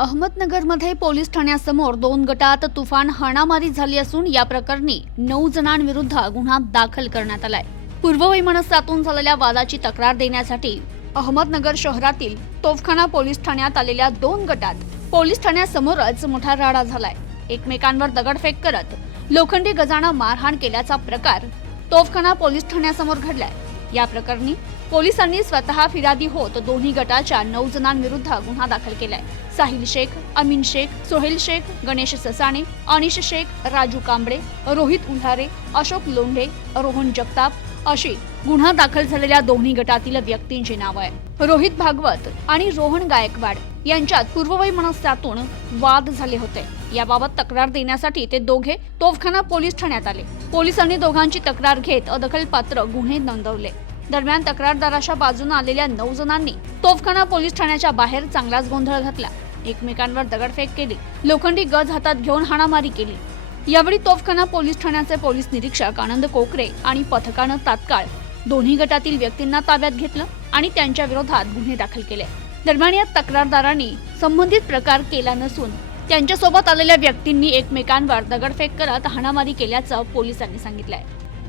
अहमदनगरमध्ये पोलीस ठाण्यासमोर दोन गटात तुफान हाणामारी झाली असून या प्रकरणी नऊ जणांविरुद्ध गुन्हा दाखल करण्यात आलाय. पूर्ववैमनस्यातून झालेल्या वादाची तक्रार देण्यासाठी अहमदनगर शहरातील तोफखाना पोलीस ठाण्यात आलेल्या दोन गटात पोलीस ठाण्यासमोरच मोठा राडा झालाय. एकमेकांवर दगडफेक करत लोखंडी गजानं मारहाण केल्याचा प्रकार तोफखाना पोलीस ठाण्यासमोर घडलाय. या प्रकरणी पोलिसांनी स्वतः फिर्यादी होत दोन्ही गटाच्या नऊ जणांविरुद्ध गुन्हा दाखल केलाय. साहिल शेख अमीन शेख सोहेल शेख गणेश ससाणे अनिश शेख राजू कांबळे रोहित उल्हारे अशोक लोंढे रोहन जगताप अशी गुन्हा दाखल झालेल्या दोन्ही गटातील व्यक्तींची नावं आहे. रोहित भागवत आणि रोहन गायकवाड यांच्यात पूर्ववय मनस्यातून वाद झाले होते. याबाबत तक्रार देण्यासाठी ते दोघे तोफखाना पोलीस ठाण्यात आले. पोलिसांनी दोघांची तक्रार घेत अदखलपात्र गुन्हे नोंदवले. दरम्यान तक्रारदाराच्या बाजूने आलेल्या नऊ जणांनी तोफखाना पोलीस ठाण्याच्या बाहेर चांगलाच गोंधळ घातला. एकमेकांवर दगडफेक केली. लोखंडी गज हातात घेऊन हाणामारी केली. यावेळी तोफखाना पोलीस ठाण्याचे पोलीस निरीक्षक आनंद कोकरे आणि पथकानं तात्काळ दोन्ही गटातील व्यक्तींना ताब्यात घेतलं आणि त्यांच्या विरोधात गुन्हे दाखल केले. दरम्यान या तक्रारदारांनी संबंधित प्रकार केला नसून त्यांच्यासोबत आलेल्या व्यक्तींनी एकमेकांवर दगडफेक करत हाणामारी केल्याचं पोलिसांनी सांगितलंय.